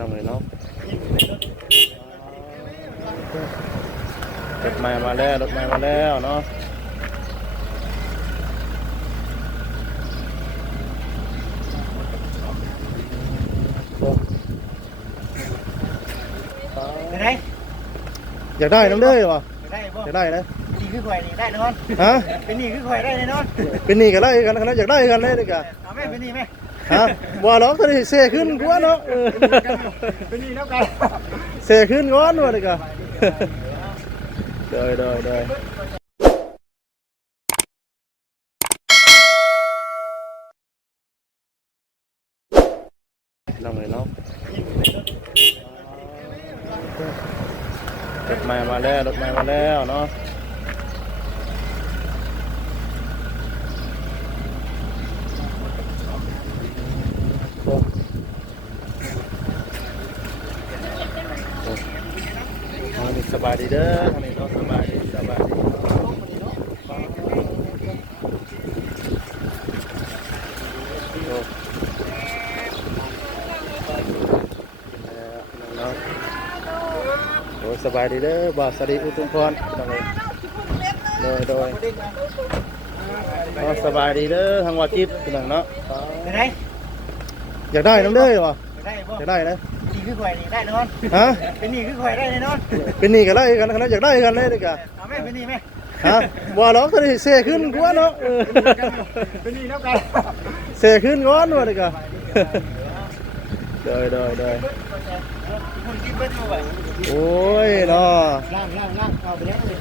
น้องเลยเนาะรถใหม่มาแล้วรถใหม่มาแล้วเนาะไปไหนอยากได้น้ำเด้อวะไปได้บ่อยากได้นะนี่คือข่อยนี่ได้นอนฮะ เป็นนี่คือข่อยได้แน่นอนเป็นหนี้กันได้กันกันอยากได้กันเลยดีกว่าเอาแม่เป็นนี่ไหม ฮะว่าหรอกตอนนี้เสขึ้นกว่าเนาะเออเป็นนี่แล้วกันเสขึ้นก้อนว่าดีกว่าเดยเดยเดยน้องเลยเนาะรถใหม่มาแล้วรถใหม่มาแล้วเนาะ โอ้โอ้ทางนี้สบายดี เด้อทางนี้เนาะสบายดีสบายดีโอ้เนาะโอ้สบายดีเด้อบาสวัสดีอุตุมพรน้องเอ้ยโดยโดยเนาะสบายดีเด้อทางวัดจิตพี่น้องเนาะไปไหนอยากได้น้ำเด้อวะไปได้บ่อยากได้นะ นี่คือข่อยนี่ได้นอนฮะเป็นนี่คือข่อยได้แน่นอนเป็นหนี้กันได้กันกันอยากได้กันเลยดีกว่าเอาแม่เป็นนี่ไหมฮะว่าหรอกตอนนี้เสขึ้นกว่าเนาะเออเป็นนี่แล้วกันเสขึ้นก้อนว่าดีกว่าเดยเดยเดยคุณคิดเบิ้ลมาไว้โอ้ยเนาะล่างล่างล่างเอาไปแล้วเลย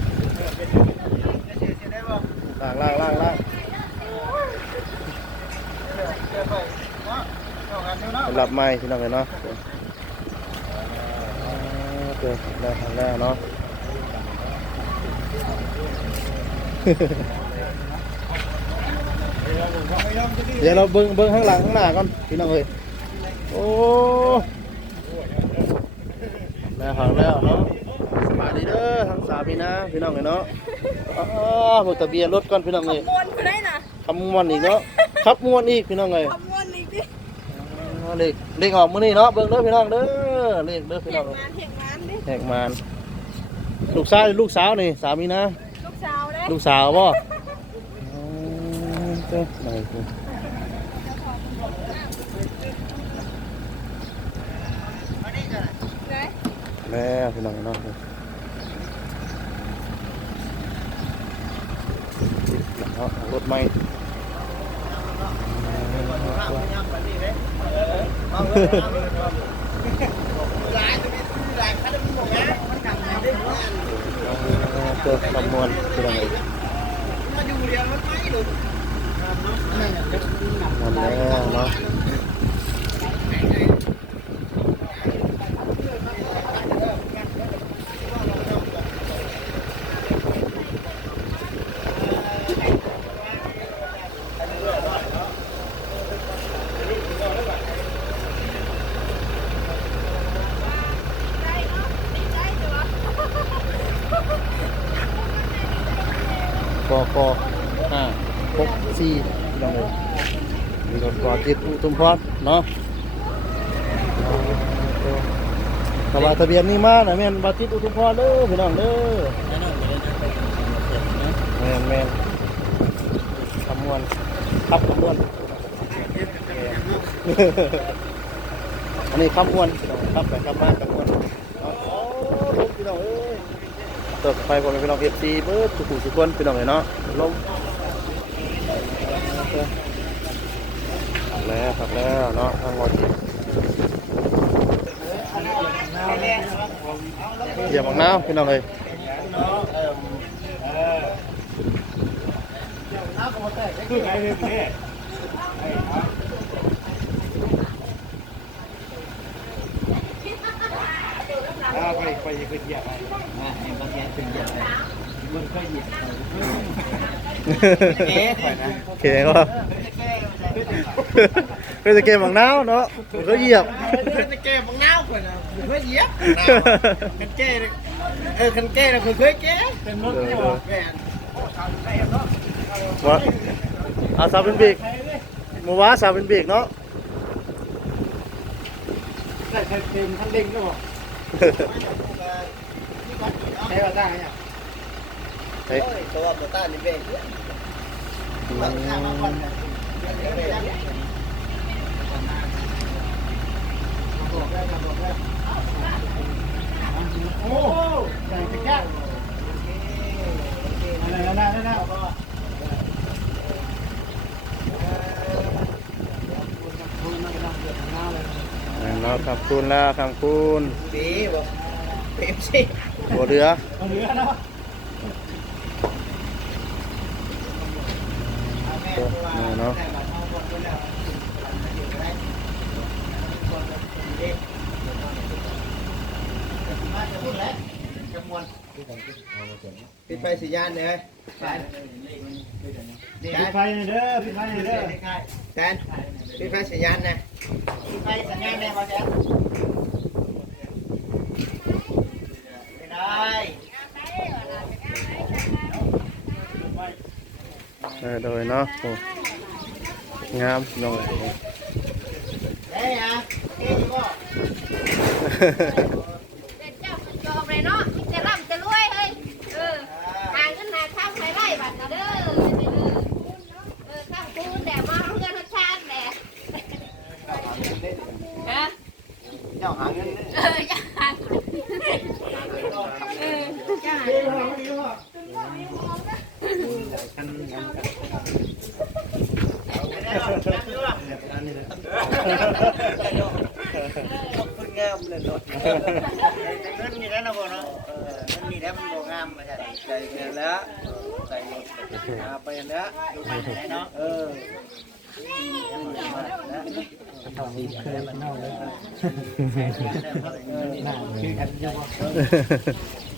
ได้บ่ล่างล่างล่างล่างเดี๋ยวไปเนาะเอากันเนาะสำหรับไม้พี่น้องเลยเนาะ โอเคได้ทางแล้วเนาะเดี๋ยวเราเบิ้งเบิ้งข้างหลังข้างหน้าก่อนพี่น้องเอ้ยโอ้แล้วหางแล้วเนาะสบายดีเด้อทางสามีนะพี่น้องเอ้ยเนาะอ๋อหมดทะเบียนรถก่อนพี่น้องเอ้ยมวนคือได้นะคำมวนอีกเนาะขับมวนอีกพี่น้องเอ้ยขมวนอีกดิอ๋อเลขเลขออกมื้อนี้เนาะเบิ่งเด้อพี่น้องเด้อเลขเด้อพี่เห็น้องนงานเห็นงานดิแหกมานลูกชายลูกสาวนี่สามีนะ ลูกสาวได้ลูกสาวบ่อืมเจ้าไหนกูได้แม่พี่น้องเนาะเนาะรถใหม่เกิดคำมวลพี่น้องเอ้ยหมดแล้วเนาะ กกห้าหกสี่พี่น้องเลยมีรถกอจิตอุทุ มพรเนาะกระบะทะเบียนนี่มานะแม่นบาจิตอุทุมพรเด้อพี่น้องเด้อแม่นแม่นคำมวลครับคำมวลอันนี้คำมวลพี่น้องครับไปคำมาคำมวลเอาโอ้ลมพี่น้องเอ้ยตกไปผมเป็นพี่น้องเอฟซีเบิร์ดทุกผู้ทุกคนพี่น้องเลยเนาะลม แล้วขับแล้วเนาะทางวันเหยียบบังน้ำพี่น้องเลยไปไปไปเหยียบไปมาเห็นบางแกเป็นเหยียบไปมันก็เหยียบเอ๊ะข่อยนะเก่งวะ เป็นสเกมบังน้ำเนาะผมก็เหยียบคันแก้บังน้าวข่อยนะผมเคยเหยียบคันแก้เออคันแก้นะผมเคยแก้เป็นรถเนี่ยแม่นวะอาสาวเป็นเบรกมัวาสาวเป็นเบรกเนาะได้เต็มทั้งเด้งแล้วบ่ใช้ว่าได้เนี่ยเฮ้ยตัวตัวต้านี่เบ้อืม โอ้ใหญ่จังอะไรแล้วนะนั่นนะเนาะขอบคุณแล้วขอบคุณปีบ่เป๊ปซี่บ่เรือเอาเหลือเนาะนี่เนาะ ปิดไฟสียานเลยปิดไฟหน่อยเด้อปิดไฟหน่อยเด้อแซนปิดไฟสียานนะปิดไฟสัญญาณเลยมาแซนไม่ได้เออโดยเนาะโอ้ งามน้องเฮ้ยฮะเฮ้ยบ่เป็นเจ้าคุณจอมเลยเนาะมีแต่ร่ำแต่รวยเฮ้ยเออหาเงินหาข้าวไปไล่บัตรนะเด้อเด้อเออข้าวคูณแดดมาเพื่อนรสชาติแหละฮะเจ้าหาเงินเอออย่าหาเงิน เอออย่าหาเงินคุณงามเลยรถเงินมีแล้วนะบ่เนาะเออเงินมีแล้วมันบ่งามมาใช่ใจเงินแล้วใส่รถเอาไปแล้วดูไปไหนเนาะเออท่านกันได้เลยปิ๊งๆไปแล้วนี่ท้าไปเลยเดี๋ยวนี้ไปยังไงอย่าดีมาจอยแน่มาตัวเนาะอย่าก็เออปิดดีดีกันเลยโอเคพ่อติดแต่ด้วยเฮ้ยเอ้นี่ดูเนา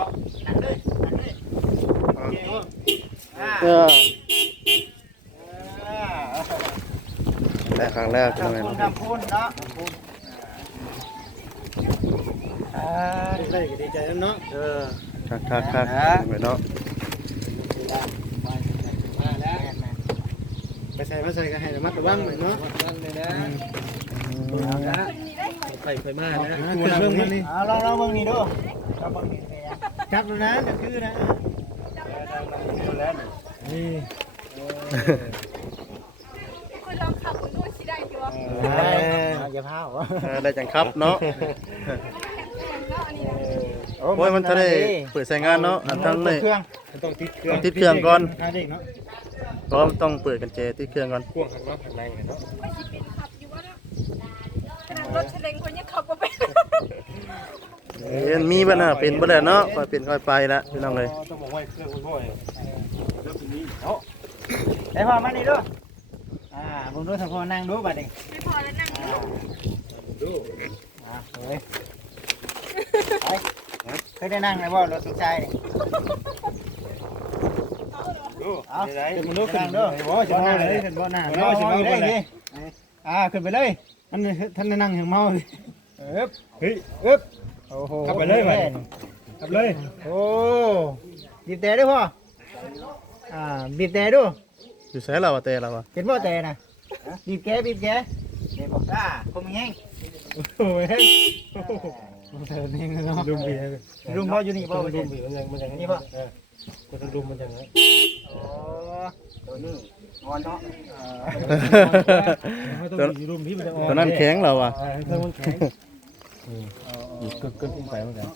ะตัดเลยตัดเลยโอเคอ่าเออ อ่าแต่ครั้งแรกขอบทำไมคุณเนาะคำพูดเนาะอ่าได้ก็ดีใจเนาะเออคักคักคักไปเนาะมาแล้วไปใส่มาใส่ก็ให้ระมัดระวังหน่อยเนาะนั่นเลยนะไข่ไข่มานะตัวเรื่องมันนี่เอาลองลองเบิ่งนี่ดูลองเบิ่งนี่เป็นยังจับดูนะจะคือนะนี่ คุณลองขับคุณด้วยสิได้จีวะ อย่าพาเหรอเออได้จังครับเนาะแข็งแรงเนาะอันนี้นะโอ้ยมันทะเลเปิดใส่งานเนาะอันทั้งเลยเครื่องต้องติดเครื่องต้องติดเครื่องก่อนค่าเด็กเนาะก็ต้องเปิดกันเจที่เครื่องก่อนพ่วงข้างนอกข้างในเนาะไม่สิเป็นขับอยู่วะเนาะขนาดรถเฉลงคนยังขับมาเป็นเห็นมีบ้านน่ะเป็นบ่ได้เนาะค่อยเป็นค่อยไปละพี่น้องเลยต้องบอกว่าเครื่องคุณพ่อเนี่ยเรื่องนี้เนาะไอ้พ่อมานี่ดูอ่าผมดูถ้าพ่อนั่งดูบัดนี้ไม่พอแล้วนั่งดูดู อ่าเฮ้ยไปเคยได้นั่งไหมบ่รถสุดใจนี่ดูเอาได้ขึ้นมัมานดูดูขึ้ขึ้นนดูดูโอ้ยจะมาเลยขึ้นบ่หน้าเอาเนาะสิสิมามาเลเลยยดิอ่าขึ้นไปเลยมันท่านได้นั่งอย่างเมาเลยเอ๊บเฮ้ยอึ๊บโอ้โหขับไปเลยไปขับเลยโอ้บีบแต่ด้วยพ่ออ่าบีบแต่ดูอยู่ใส่เราอะเตะเราอะเห็นบ่แต่น่ะบีบแกบีบแก เห็นบ่อ่าคมแห้งโอ้ยเธอนี่เนาะรุมบีรุมบ่อยู่นี่บ่รุบ่มเห็นบีมันยังมันยังนี่บ่เออคนรุมมันยังไงโอ้ตัวนี้งอนเนาะตัวรุมที่มันจะตัวนั้นแข็งเราอะเออมันแข็งอยู่กึกกึกขึ้นไปเหมือนกัน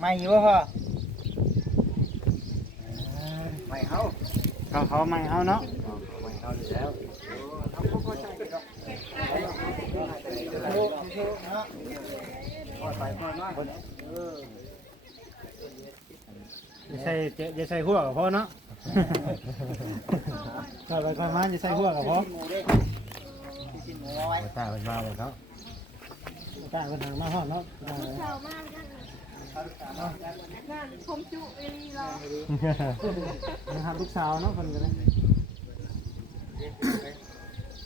ไม่อยู่บ่พ่อไม่เอาเขาเขาไม่เอาเนาะไม่เอาอยู่แล้ว จะใส่จะใส่หัวกับพ่อเนาะถ้าไปก่อนมาจะใส่หัวกับพ่อหมูเด้กินหมูไว้ตาเป็นมาเลยเนาะตาเป็นทางมาห้องเนาะเช้ามากนะนะครับลูกสาวเนาะคนกันเลย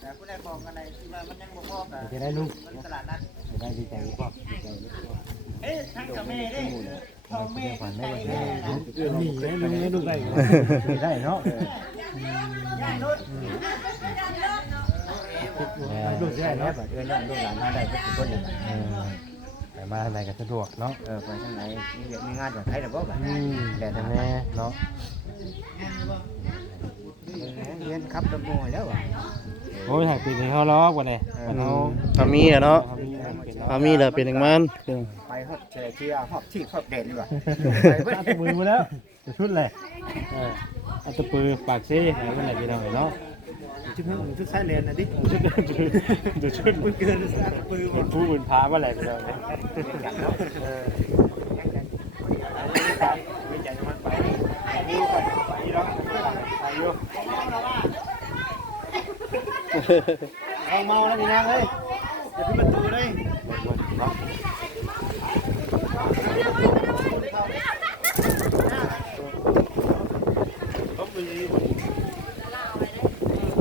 แต่ผู้ใดบอกกันไหนที่ว่ามันยังบ่พอกันจะได้ลูกมันตลาดนัดจะได้ดีใจลูกพ่อดีใจลูกพ่อเอ๊ะทั้งกับแม่เด้พ่อแม่ฝันใจได้แม่เออหนีได้ลูกได้ลูกได้ได้เนาะลูกได้เนาะเอื้อนลูกหลานมาได้ทุกคนเลยไปมาทางไหนก็สะดวกเนาะเออไปทางไหนมีเรื่องมีงานอย่างไรแต่บ่แบบอืมแต่ทางแน่เนาะ เรียนครับตะโมแล้วอะโอ้ยหายปีนี้เขาล้อกว่าเลยเขาทามีอะเนาะเขามีเป็นทามีแหละเป็นอย่างมันไปฮอดเจอที่ฮอดที่ฮอดเด่นว่ะเอาตะมือมาแล้วจะชุดเลยเอาตะปือปากซี่ไหนเป็นไหนพี่น้องเนาะชุดนี้ชุดสายเลนนะดิชุดจะชุดมันเกินปือมันพูดมันพามาอะไรพี่น้องเนี่ยไม่ใจมันไปไปอยู่ไปอยู่ไปอยู่ เอาเมาแล้วพี่นางเลยอย่าขึ้นประตูเลยเนาะ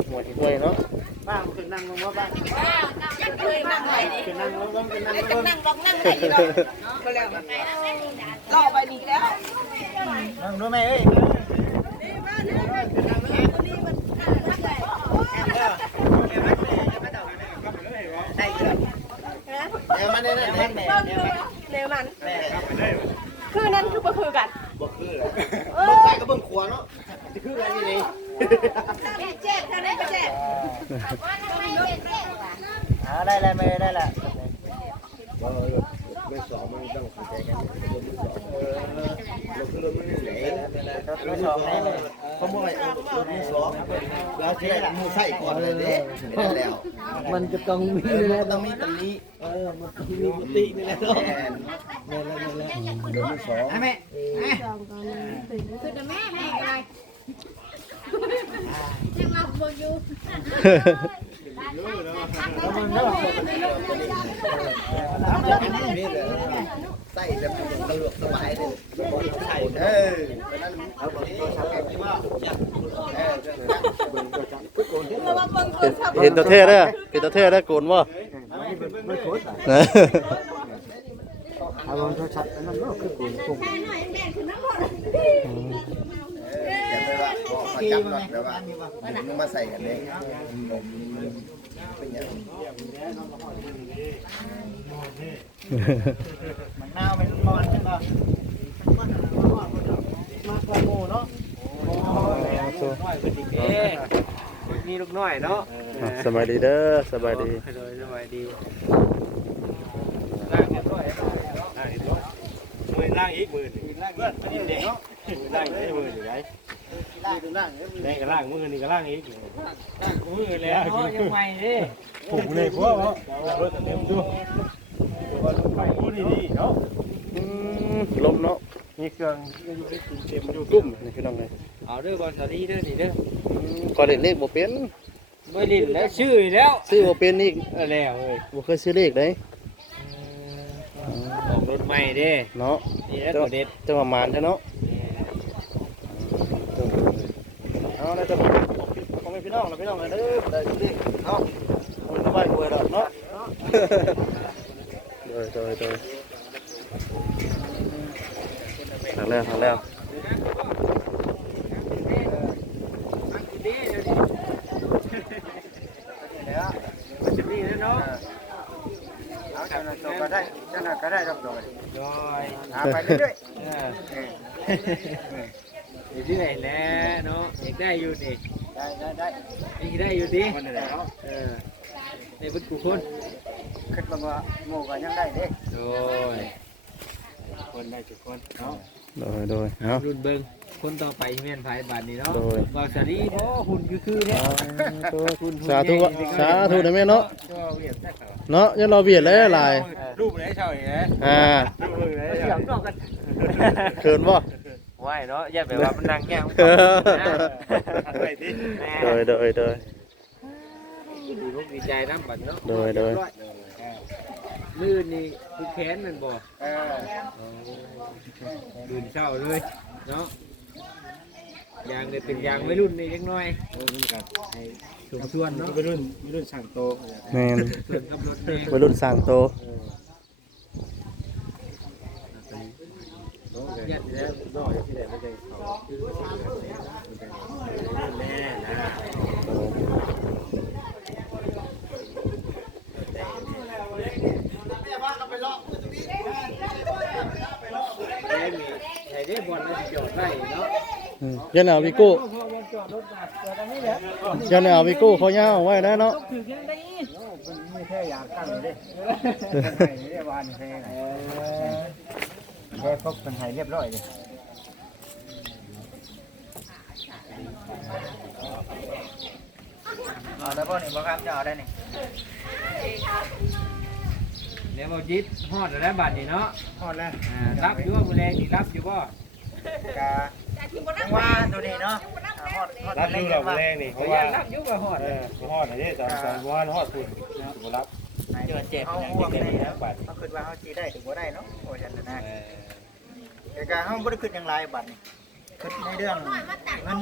หมวดห้วยเนาะบ้างขึ้นนั่งลงว่าบ้างเคยนั่งไว้ดิขึ้นนั่งลงลงขึ้นนั่งลจะงนั่งลองนั่งได้อยู่ดอกก็แล้วก็ไปนี่แล้วนั่งดูไหมเอ้ย เดี๋ยวมาเนี่ยนแม่แม่เร็วมันแม่คือนั่นคือบ่คือกันบ่คือเลยบ่ใส่ก็เบิ่งขวเนาะคืออะไรนี่แม่เจ็บเท่านั้นก็เจ็บว่าทำไมเจ็บเจ็บวะอ่าได้แล้วไม่ได้แล้ว ไม่สองมันต้องเข้าใจกันเราคือรถมันไหน รถสองให้เลยเขาบอกว่ารถมือสองเราใช้มือใส่ก่อนเลยเด้ได้แล้ว มันจะต้องมีเออมันต้องมีตรงนี้ เออ มันต้องมีปฏินี่แหละเนาะแม่นแม่แล้วแม่แล้วรถมือสองแม่คือแต่แม่แม่อะไรยังมาบ่อยู่แล้วมันเนาะนี่เลย ใส่แบบสะดวกสบายเลยใส่เออตอนนั้นเอาบอกตัวชาวที่ว่าเออเห็นตัวเท่เด้อเห็นตัวเท่ได้อโกนบ่ไม่โคตรนะเอาลงโทรศัพท์นั่นเนาะคือกูกูแม่หน่อยแม่คือน้ำหมดอย่างไรว่าบอกมาจับก่อนแล้วว่ามึงมาใส่กันเลยเป็นอย่างมันนาวเป็น มอนใช่ป่ะมากกว่าโมเนาะมีลูกน้อยเนาะสบายดีเด้อสบายดีเลยสบายดีล่างเรียบร้อยล่างอีกเนาะมือล่างอีกมือล่างเพื่อนไม่ได้เด็กเนาะล่างอีกมืออยู่ไหนล่างล่างแดงก็ล่างมือนี่ก็ล่างอีกมือแล้วเนาะยังใหม่ดิผูกเลยเพราะว่ารถเต็มดูไปพูดดีๆเนาะอืม ลมเนาะมีเครื่องเต็มอยู่กุ้มนี่พี่น้องเลยเอาเด้อบอลสารีเด้อนี่เด้ออืมก็เล่นเลขบ่เป็นไม่ลิ้นแล้วชื่อแล้วซื้อบ่เป็นอีกแล้วเอ้ยบ่เคยซื้อเลขเด้ออกรถใหม่เด้เนาะนี่แล้วตัวเด็ดจะประมาณเท่าเนาะเอาแล้วจะของพี่น้องนะพี่น้องเลยเด้อได้ดูดิเนาะมันสบายกว่าแล้วเนาะโดยโดยโดย ทางแล้วทางแล้วจะมีแล้วเนาะเอาจังนั้นก็ได้จังนั้นก็ได้ดอกดอยดอยหาไปเรื่อยๆเออเรื่อยๆแล้วเนาะอยากได้อยู่นี่ได้ได้ได้อยากได้อยู่ดิเออในบุญกุคนคิดว่าโมก็ยังได้เด้โดยคนได้ทุกคนเนาะ โดยโดยเอา รุ่นเบิ่งคนต่อไปแม่นไผบาดนี้เนาะโดยบ่าวสารีบ่หุ่นคือคือเนี่ยสาธุวะสาธุนะแม่เนาะก็เวียดได้ครับเนาะยังเราเบียดเลยหลายรูปไหนเช่าอย่างนี้อ่ารูปไหนเสียงนอกกันเขินบ่ ไหวเนาะอย่าแบบว่ามันนั่งแง่งไปดิโดยโดยโดย ดีมุกดีใจน้ำบัดเนาะโดยโดย เรีบร้อ มือนี่ผู้แขนมันบ่เออดื่นเช้าเลยเนาะยางได้เป็นยางไม่รุ่นนี่จังน้อยโอ้มันกับให้สมส่วนเนาะวัยรุ่นวัยรุ่นสั่งโตแม่นส่วนขับรถนี่วัยรุ่นสร้างโตยัดแล้วนอกที่ไหนไม่ได้เขาแน่นะ ใช้มีใช้ ได้บอลแล้จอดได้เนาะอืมยันเอาวิโก้พอบอลจอดรถมาแยันเอาวิโก้เขายาไว้นะเนาะแค่ไม่แค่อยากตั้งเลยเรียกว่านี่แค่ไหนแค่พบเป็นไทยเรียบร้อยเลยเอาแล้วพ่อนี่บ่ครับจะเอาได้นี่ เดี๋ยวบอจิตฮอดแล้วบัตรนี่เนาะพอแล้วอ่ารับอยู่ว่ามือแรงนี่รับอยู่บ่กาจังว่าตัวนี้เนาะฮอดฮอดรับเล็ดูกเราว่าแรงนี่เพเขาราะอยาว่ากรับอยู่ว่าฮอดเออฮอดอันนี้ตอนตอนว่าฮอดคุณบ่รับเจอเจ็บเขาห่วงได้แล้วเขาคิดว่าเขาจีได้ถึงว่าได้เนาะโอ้ยฉันนะแต่การเขาไม่ได้คิดอย่างไรบัดนี่คิดในเรื่องเงิน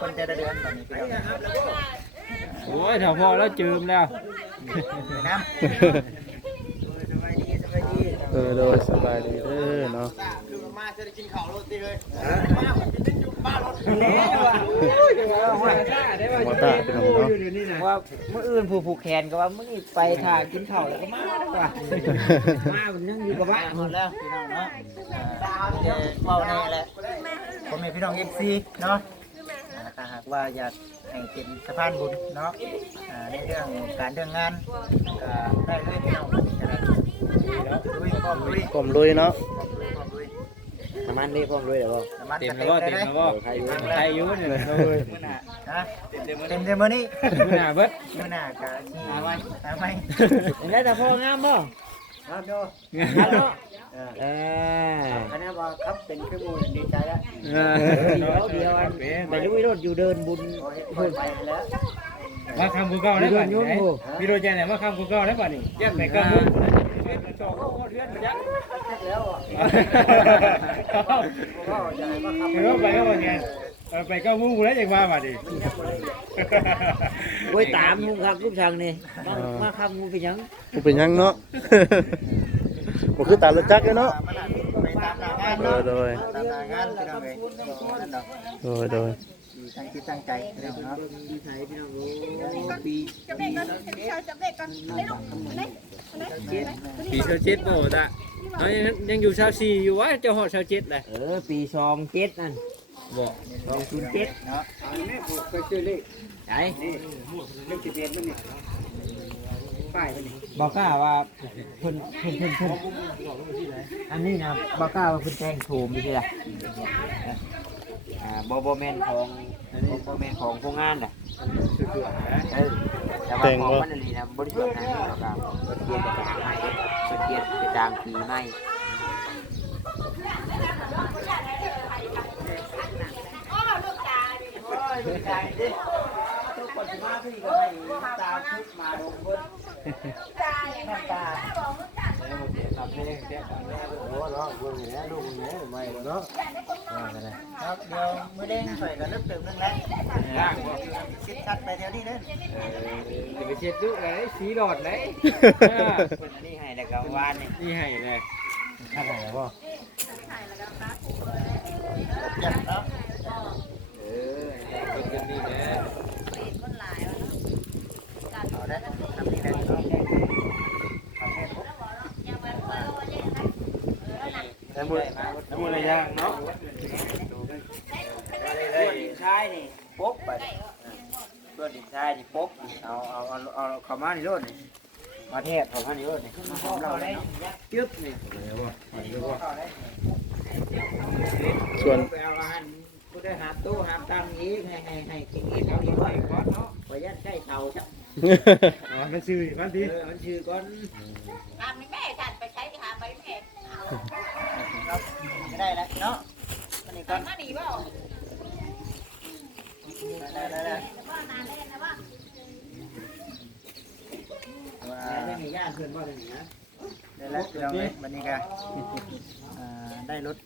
คนจะได้เดือนบัดนี้พี่น้องโอ้ยถ้าพอแล้วจืมแล้วน้ำสบายดีส บายดีเออโดยสบายดีเด้อเนาะมาจะได้กินข้าวรถตีเลยมาตาเป็นของเนาะว่าเมื่ออื่นผู้ผูกแขนก็ว่ามื่อนี้ไปถ่ากินข้าวแล้วก็มาแล้วว่ามามันยังอยู่กับบ้านหมดแล้วพี่น้องเนาะเดี๋ยวเบาแน่แหละผมเป็นพี่น้องเอฟซีเนาะถ้าหากว่าอยากให้เป็นสะพานบุญเนาะในเรื่องการเรื่องงานก็ได้เลยพี่น้อง กลมลุยเนาะพร้อมลุยน้ำมันนี่พร้อมด้วยเดี๋ยวบ่น้ำมันเต็มก็แล้วเต็บ่มเต็มเลยแล้วนะบ่ใครอยู่เนี่ยเลยฮะเต็มเต็มเมื่อนี้มื้อหน้าเบิดเมื่อหน้ากะที่หาไว้หาไว้เห็นได้แต่พ่องามบ่ครับโยงามเนาะเออคะแนนว่าครับเป็นขึ้นมูลดีใจแล้วเออเดี๋ยวเดี๋ยวอันไปลุยรถอยู่เดินบุญโอ้ยเพิ่นไปแล้วมาคำกูเก่าได้บัดนี้พี่โรเจนเนี่ยมาคำกูเก่าได้บัดนี้แยกไปก็มุ้งชอบเขา เดือนไปยักแล้วอะก็จะให้ว่าครับเห็นว่าไปก็ว่าไงไปก็มุ้งแล้วยังมาบัดนี้โอ้ยตามลุงครับลูกช่างนี่มามาคำงูเป็นหยังกูเป็นหยังเนาะ บ่คือตารถจักรเลยเนาะไปตามหน้างานโดเนาะยโดยตามหน้างานพี่น้องเอ้ยนั่นดอกโดยโดย ตั้งจิตตั้งใจเรื่องเนาะดีไทยพี่น้องโอ้ปีจับเด็กกันจับเด็กกันได้ลูกได้ปีเชาเจ็ดโบ่ะเขายังยังอยู่ชาสี่อยู่วะเจ้าหอดชาเจ็ดเลยเออปีสองเจ็ดนั่นบอกสองศูนย์เจ็ดเนาะไหนบอกกล้าว่าเพิ่นเพิ่นเพิ่นเพิ่นอันนี้นะบอกกล้าว่าเพิ่นแต่งโฉมไม่ใช่หรอ อ่าบอบแมนของบอแมนของโรงงานน่ะเออแต่ว่าของมันอันนี้นะบริสุทธิ์นะบอกกล้าเพิ่นเปลี่ยนกระจางใหม่เพิ่นเปลี่ยนกระจางปีใหม่โอ้ลูกตาใจดิทุกคนมาพี่ก็ให้ตาทุกมาลงบนตาอย่างไรบอกมึงตาครับเพลงเสียงโอ้เนาะเบิ่งเนี่ยลูกเนี่ยไม่เนาะ ครับเดี๋ยวมือเด้งใส่กันนึกถึงนึงแล้วคิดชัดไปแถวนี้เด้อจะไปเช็ดดูเลยสีหลอดเลยคนนี้ให้แต่กลางวานนี่นี่ให้เลยข้างไหนบ่จัดเนาะ เออเป็นกันนี่แหละ เอาได้ทำนี่ได้เนาะ แล้วมือแล้วมืออะไรย่างเนาะตัวดินชายนี่ปุ๊บไปตัวดินชายนี่ปุ๊บเอาเอาเอาเอาขามานี่โลดนี่มาเทศขามานี่โลดนี่ของเราได้จึ๊บนี่ส่วนไปเอาอาหารกูได้หาตู้หาตังอีกให้ให้ให้กินอีกเอาอีกไว้ก่อนเนาะขอยัดใช้เตาจ้ะมันชื่อมันทีมันชื่อก่อนตามนี่แม่จัด เนาะอันนี้ตก็อนมาดีเปล่าได้ได้ได้ว่านานเล่นนะว่าว่าแต่ยังมีญาติเพื่อนบ่ได้นี่นะในได้แล้วพี่น้องเอ้ยวันนี้ก็อ่าได้รถ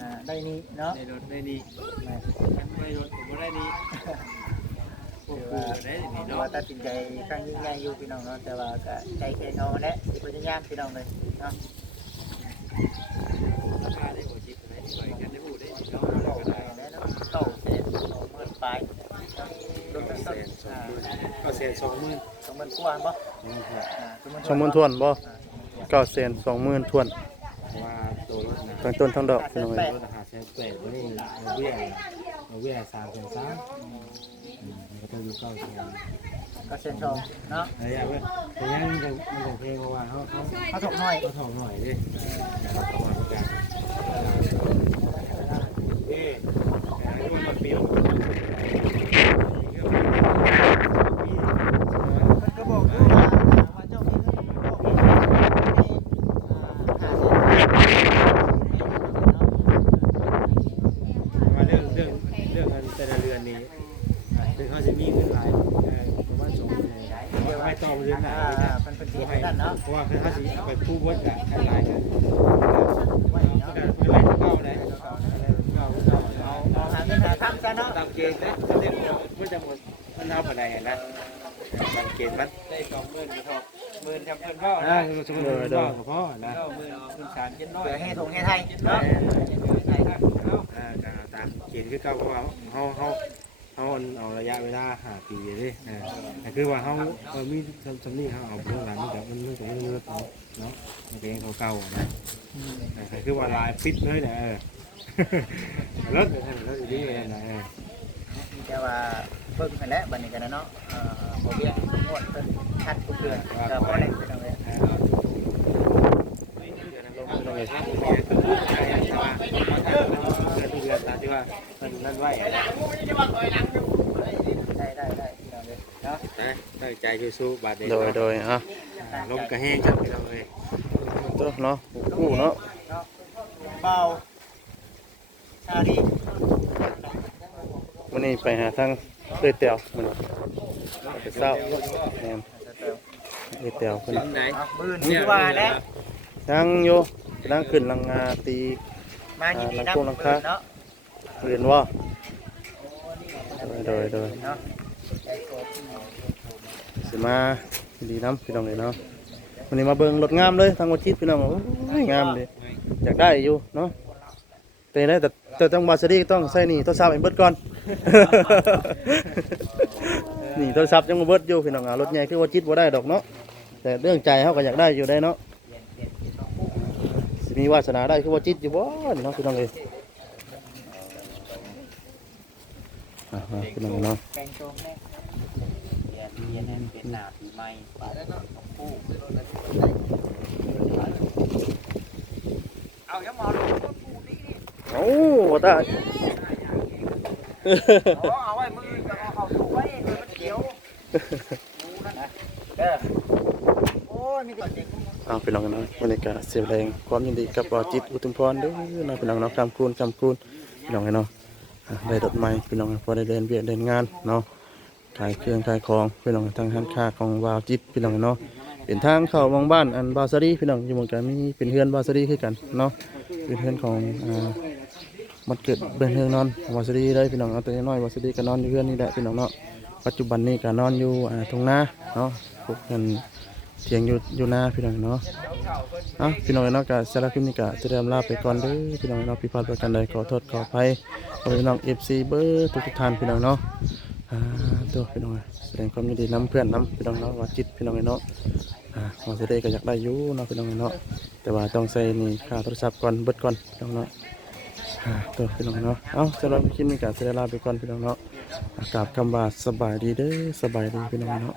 อ่าได้นี่เนาะได้รถได้ดีแม่ได้รถผมก็ได้ดีโอ้ถือโหว่าได้ดีถือเนาะว่าตัดสินใจครั้งยิ่งใหญ่อยู่พี่น้องเนาะแต่ว่าก็ใจแข็งเอาแหละสิพยายามพี่น้องเลยเนาะ เนาะเก่าก็แได้ล้วเนาะเก่าเส้นสองหมื่นปลายรถต้นแสต้นนสองอ่าหมื่นก็แสนสองหมื่นสองหมื่นกว่าบ่อ่าสองหมื่นทวนบ่เก้าแสนสองหมื่นทวนว่าตัวรถนะทั้งต้นทั้งดอกพี่น้องเอ้ยรถอาหารแสนแปดวันนี้เราเบี้ยเราเบี้ยสามแสนสามก็ต้องอยู่เก้าแสนก็เส้นสองเนาะระยะเว้ยระยะมันจะมันจะเพลงว่าเขาเขาเขาถกหน่อยเขาถอดหน่อยดิเขาถอดกันเอ๊ะรูปมันเปรี้ยว มันก็บอกอยู่ว่าว่าเจ้ามีเงินบอกมีอ่าหาเส้น มาเรื่องเรื่องเรื่องการแต่ละเรือนนี้คือเขาจะมีเงินหลายประมาณสองเดือนเดี๋ยวให้ต่อเดือนหน้า อ่าเป็นเป็นเสียนั่นเนาะ เพ ราะว่าคือเขาจะไปผู้บดกับใครหลายกันไว้ก็เนาะได้ไปไล่เก้าได้เก้าเก้าเอาเอาหาเงินะเตามเกณฑ์นะเรื่องไม่จะหมดมันเท่าไหร่นะตามเกณฑ์มันได้สองหมื่นก็หมื่นจำเป็นว่านะสมมติว่าพ่อนะหมื่นหมื่นสามเจ็ดร้อยให้ทงให้ไทยเนาะตามเกณฑ์คือเก่าเพราะว่าเขาเขา เขาเอาระยะเวลาหาปีเลยอ่าแต่คือว่าเขาเออมีสำนีเขาเอาเรื่องหลังมันจะมันมันจะมันเลือดเนาะเนาะมันเป็นเขาเก่านะแต่คือว่าลายฟิตเลยนะเออรถรถดีเลยนะเออแต่ว่าเบิ่งกันแล้วบัดนี้กันนะเนาะเออบ่เบี้ยงวดเพิ่นคัดทุกเดือนก็บ่ได้เป็นไว้เราไปเนี่ยคือใช่แต่ว่าเขาทำแล้ว ทุกเดือนตามที่ว่ามันนั่นไหวนะได้ได้ได้พี่น้องเอ้ยเนาะนะตั้งใจสู้ๆบาดเจ็บโดยโดยอะลมกระแห้งครับพี่น้องเอ้ยตัวเนาะคู่เนาะเบาชาดีวันนี้ไปหาทางเอ้ยเตียวมันไปเศร้าแม่นเอ้ยเตียวเพิ่นไหนเอามื้อนี้ว่าแล้วยังอยู่กำลังขึ้นลังงาตีมายินดีนำอ่าหลังโค้งหลังคา เรียนว่าโดยโดยเสิมาดีน้ำพี่น้องเลยเนาะวันนี้มาเบิ่งรถงามเลยทางวัดชิดพี่น้องโอ้ยงามเลยอยากได้อยู่เนาะแต่ได้แต่แต่ต้องบาสดีต้องใส่นี่โทรศัพท์ให้เบิร์ดก่อนนี่โทรศัพท์ยังมาเบิร์ดอยู่พี่น้องอะรถใหญ่คือวัดชิดบ่ได้ดอกเนาะแต่เรื่องใจเขาก็อยากได้อยู่ได้เนาะมีวาสนาได้คือวัดชิดอยู่บ่เนาะพี่น้องเลย อะมาพี่น้องเนาะแกงโจมแน่เย็นเป็นหนาปีใหม่เอายังมาลงก็ปูนี่นี่โอ้ตาอ๋อเอาไว้มือจะเอาเอาตู้ไว้เดี๋ยวมันเขียวปูนั่นนะเด้อโอ้ยมีแต่เด็กเอาไปลองกันนะบรรยากาศเสียแรงความยินดีกับบอจิตอุทุมพรเด้อนะพี่น้องเนาะคำคูณคำคูณพี่น้องเนาะอะ ได้ดอกไม้พี่น้องพอได้เดินเบียดเดินงานเนาะขายเครื่องขายของพี่น้องทางห้างค้าของวาวจิตพี่น้องเนาะเป็นทางเข้าบางบ้านอันบาสรีพี่น้องอยู่เหมือนกันมีเป็นเฮือนบาสรีคือกันเนาะเป็นเฮือนของอ่ามันเกิดเป็นเฮือนนอนของบารีเลยพี่น้องเอาแต่น้อยบาสรีก็นอนอยู่เฮือนนี่แหละพี่น้องเนาะปัจจุบันนี้ก็นอนอยู่อ่าตรงนาเนาะพวกเงิน เถียงอยู่อยู่หน้าพี่น้องเนาะอะพี่น้องเนาะกะสารคลิปนี้กะจะเริ่มลาไปก่อนเด้อพี่น้องเนาะพี่พลาดประกันใดขอโทษขออภัยขอพี่น้อง FC เบอร์ทุกๆท่านพี่น้องเนาะอ่าตัวพี่น้องแสดงความยินดีน้ำเพื่อนน้ำพี่น้องเนาะว่าจิตพี่น้องเนาะอ่าว่าจะได้ก็อยากได้อยู่เนาะพี่น้องเนาะแต่ว่าต้องใส่นี่ค่าโทรศัพท์ก่อนเบิดก่อนพี่น้องเนาะอ่าตัวพี่น้องเนาะ เอ้าสำหรับคลิปนี้กะจะได้ลาไปก่อนพี่น้องเนาะอากาบคำว่าสบายดีเด้อสบายดีพี่น้องเนาะ